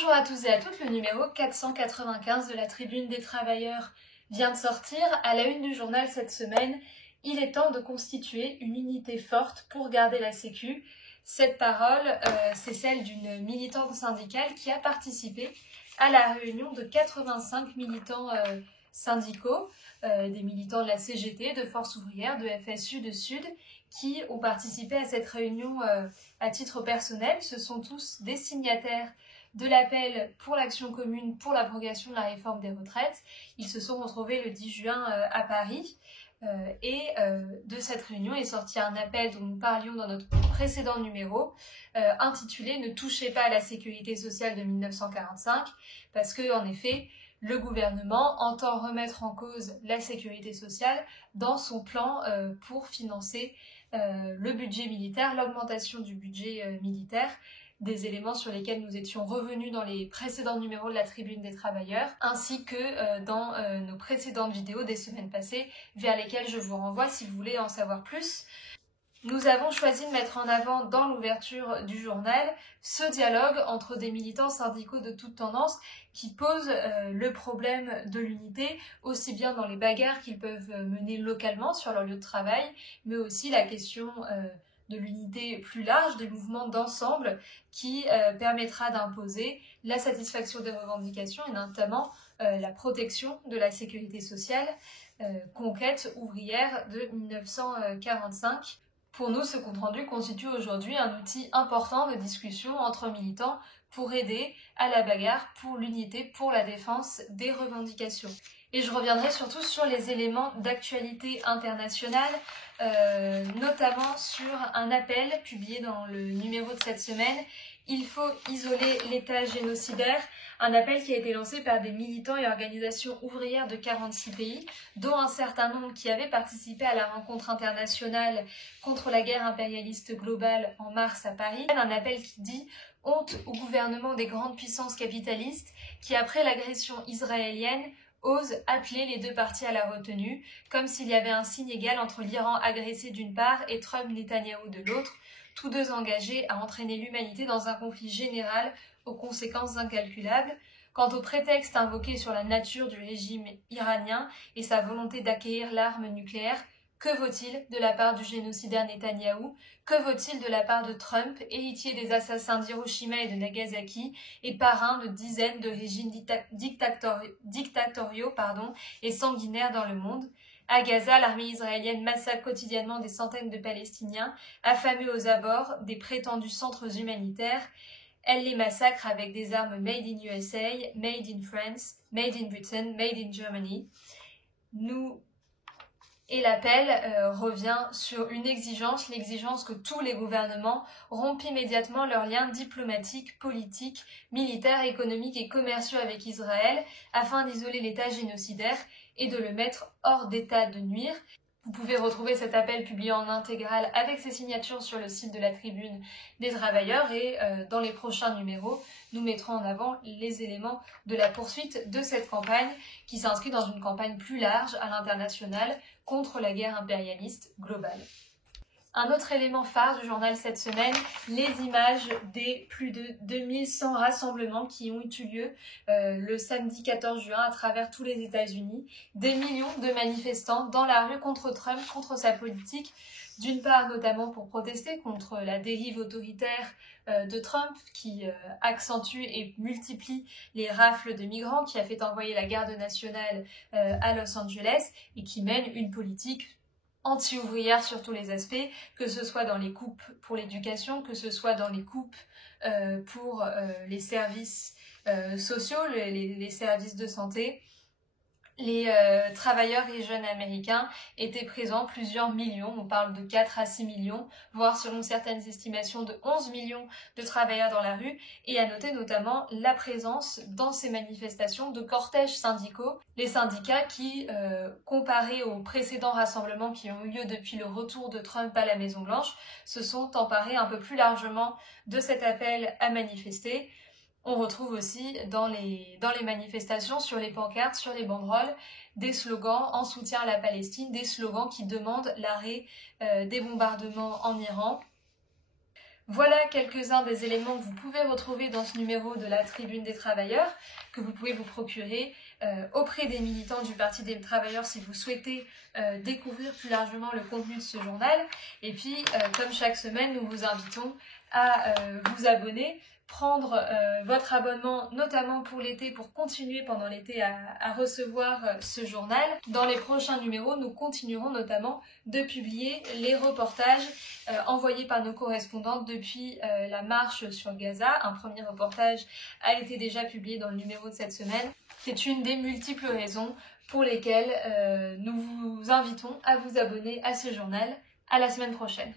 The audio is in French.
Bonjour à tous et à toutes, le numéro 495 de la Tribune des Travailleurs vient de sortir. À la une du journal cette semaine, il est temps de constituer une unité forte pour garder la Sécu. Cette parole, c'est celle d'une militante syndicale qui a participé à la réunion de 85 militants syndicaux, des militants de la CGT, de Force ouvrière, de FSU, de Sud, qui ont participé à cette réunion à titre personnel. Ce sont tous des signataires de l'appel pour l'action commune pour l'abrogation de la réforme des retraites. Ils se sont retrouvés le 10 juin à Paris et de cette réunion est sorti un appel dont nous parlions dans notre précédent numéro intitulé « Ne touchez pas à la sécurité sociale de 1945 » parce que, en effet, le gouvernement entend remettre en cause la sécurité sociale dans son plan pour financer le budget militaire, l'augmentation du budget militaire, des éléments sur lesquels nous étions revenus dans les précédents numéros de la Tribune des Travailleurs, ainsi que dans nos précédentes vidéos des semaines passées, vers lesquelles je vous renvoie si vous voulez en savoir plus. Nous avons choisi de mettre en avant dans l'ouverture du journal ce dialogue entre des militants syndicaux de toute tendance qui posent le problème de l'unité, aussi bien dans les bagarres qu'ils peuvent mener localement sur leur lieu de travail, mais aussi la question de l'unité plus large, des mouvements d'ensemble qui permettra d'imposer la satisfaction des revendications et notamment la protection de la sécurité sociale, conquête ouvrière de 1945. Pour nous, ce compte-rendu constitue aujourd'hui un outil important de discussion entre militants pour aider à la bagarre, pour l'unité, pour la défense des revendications. Et je reviendrai surtout sur les éléments d'actualité internationale, notamment sur un appel publié dans le numéro de cette semaine. Il faut isoler l'État génocidaire, un appel qui a été lancé par des militants et organisations ouvrières de 46 pays, dont un certain nombre qui avaient participé à la rencontre internationale contre la guerre impérialiste globale en mars à Paris. Un appel qui dit « Honte au gouvernement des grandes puissances capitalistes qui, après l'agression israélienne, osent appeler les deux parties à la retenue, comme s'il y avait un signe égal entre l'Iran agressé d'une part et Trump Netanyahou de l'autre, tous deux engagés à entraîner l'humanité dans un conflit général aux conséquences incalculables. Quant au prétexte invoqué sur la nature du régime iranien et sa volonté d'acquérir l'arme nucléaire, que vaut-il de la part du génocidaire Netanyahou? Que vaut-il de la part de Trump, héritier des assassins d'Hiroshima et de Nagasaki et parrain de dizaines de régimes dictatoriaux et sanguinaires dans le monde? À Gaza, l'armée israélienne massacre quotidiennement des centaines de Palestiniens, affamés aux abords des prétendus centres humanitaires. Elle les massacre avec des armes made in USA, made in France, made in Britain, made in Germany. Et l'appel revient sur une exigence, l'exigence que tous les gouvernements rompent immédiatement leurs liens diplomatiques, politiques, militaires, économiques et commerciaux avec Israël afin d'isoler l'État génocidaire et de le mettre hors d'état de nuire. Vous pouvez retrouver cet appel publié en intégrale avec ses signatures sur le site de la Tribune des Travailleurs et dans les prochains numéros, nous mettrons en avant les éléments de la poursuite de cette campagne qui s'inscrit dans une campagne plus large à l'international contre la guerre impérialiste globale. Un autre élément phare du journal cette semaine, les images des plus de 2100 rassemblements qui ont eu lieu le samedi 14 juin à travers tous les États-Unis. Des millions de manifestants dans la rue contre Trump, contre sa politique, d'une part notamment pour protester contre la dérive autoritaire de Trump qui accentue et multiplie les rafles de migrants, qui a fait envoyer la garde nationale à Los Angeles et qui mène une politique anti-ouvrière sur tous les aspects, que ce soit dans les coupes pour l'éducation, que ce soit dans les coupes pour les services sociaux, les services de santé. Les travailleurs et jeunes américains étaient présents, plusieurs millions, on parle de 4 à 6 millions, voire selon certaines estimations de 11 millions de travailleurs dans la rue, et à noter notamment la présence dans ces manifestations de cortèges syndicaux, les syndicats qui, comparés aux précédents rassemblements qui ont eu lieu depuis le retour de Trump à la Maison-Blanche, se sont emparés un peu plus largement de cet appel à manifester. On retrouve aussi dans les manifestations, sur les pancartes, sur les banderoles, des slogans en soutien à la Palestine, des slogans qui demandent l'arrêt des bombardements en Iran. Voilà quelques-uns des éléments que vous pouvez retrouver dans ce numéro de la Tribune des Travailleurs, que vous pouvez vous procurer auprès des militants du Parti des Travailleurs si vous souhaitez découvrir plus largement le contenu de ce journal. Et puis, comme chaque semaine, nous vous invitons à vous abonner, prendre votre abonnement notamment pour l'été, pour continuer pendant l'été à recevoir ce journal. Dans les prochains numéros, nous continuerons notamment de publier les reportages envoyés par nos correspondantes depuis la marche sur Gaza. Un premier reportage a été déjà publié dans le numéro de cette semaine. C'est une des multiples raisons pour lesquelles nous vous invitons à vous abonner à ce journal. À la semaine prochaine.